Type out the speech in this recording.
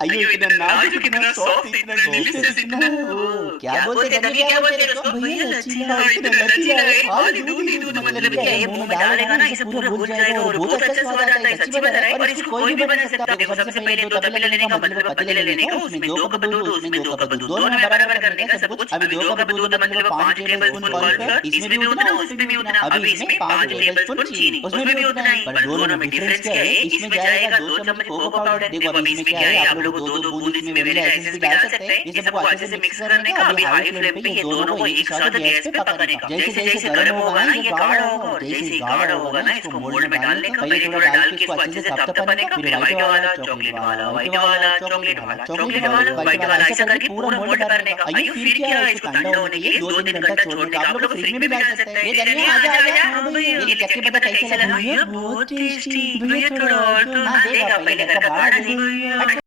अयो इतना नाजुक, इतना सॉफ्ट, इतना डिलीशियस, इतना ओह! क्या बोलते हैं तभी क्या बोलते हैं इसको? भैया लचीला। हाँ, इतना लचीला है, खाली खाली दूध दूध ही ही दूध दूध मतलब मतलब क्या क्या है, है, मुँह मुँह में में डालेगा डालेगा ना ना इसे इसे पूरा पूरा घुल घुल जाएगा जाएगा और और बहुत बहुत अच्छा अच्छा स्वाद स्वाद आता आता है, है, सच्ची सच्ची बता बता रहा रहा है। है। और और इसको इसको कोई कोई भी भी बना बना सकता है। सकता है। देखो देखो सबसे सबसे पहले पहले 2 2 तपेले तपेले लेने लेने का का मतलब मतलब पतीले पतीले लेने लेने का, का, उसमें उसमें 2 2 कप कप दूध, दूध, उसमें उसमें 2 2 कप कप दूध, दूध, दोनों दोनों में में बराबर बराबर करने करने का का सब सब कुछ। कुछ। अभी अभी 2 2 कप कप दूध दूध मतलब मतलब 5 5 टेबलस्पून टेबलस्पून कॉर्नफ्लोर, कॉर्नफ्लोर, इसमें इसमें भी भी उतना, उतना, उसमें उसमें भी भी उतना। उतना। अभी अभी इसमें इसमें 5 5 टेबलस्पून टेबलस्पून चीनी, चीनी, उसमें उसमें भी भी उतना उतना ही। ही। पर पर दोनों दोनों में में डिफरेंस डिफरेंस क्या क्या है, है, इसमें इसमें जाएगा जाएगा 2 2 चम्मच चम्मच कोको कोको पाउडर। पाउडर। देखो देखो अभी अभी इसमें इसमें क्या क्या है, है, आप आप लोगों को लोगों को 2-2 2-2 बूंद बूंद इसमें इसमें वैनिला वेनिला एसेंस एसेंस भी भी डाल डाल सकते सकते हैं। हैं। ये ये सबको सबको अच्छे अच्छे से से मिक्स मिक्स करने करने का। का। अभी अभी हाई हाई फ्लेम फ्लेम पे पे ये ये दोनों दोनों को को एक एक साथ साथ गैस गैस पे पे पकाने पकाने का। का। जैसे जैसे जैसे जैसे गर्म गर्म होगा होगा ना ना ये ये गाढ़ा गाढ़ा होगा, होगा, और और जैसे जैसे ही ही गाढ़ा गाढ़ा होगा होगा ना ना इसको इसको मोल्ड मोल्ड में में डालने डालने का। का। पहले पहले थोड़ा थोड़ा डाल डाल के के इसको इसको अच्छे अच्छे से से तप तपाने तपने का। का। फिर फिर व्हाइट व्हाइट वाला, वाला, चॉकलेट चॉकलेट वाला, वाला, व्हाइट व्हाइट वाला, वाला, चॉकलेट चॉकलेट वाला, वाला, चॉकलेट चॉकलेट वाला, वाला, व्हाइट व्हाइट वाला, वाला, ऐसा ऐसा करके करके पूरा पूरा मोल्ड मोल्ड भरने भरने का। का। अयो अयो फिर फिर क्या क्या है, है, इसको इसको ठंडा ठंडा होने होने के के लिए लिए 2-3 2-3 घंटा घंटा छोड़ने का। छोड़ने आप का। लोग आप को लोग फ्रिज फ्रिज में भी में भी डाल डाल सकते हैं। सकते हैं। ये ये धनिया धनिया आजा आजा आजा, आजा, हाँ हाँ भैया भैया। ये ये चक्की चक्की पता पता कैसे कैसे लगा लगा? भैया? ये बहुत बहुत टेस्टी टेस्टी। भैया, भैया थोड़ा थोड़ा और और दो। दो। हाँ हाँ देगा, देगा, पहले पहले घर घर का का भाड़ा भाड़ा दे दे दे। दो।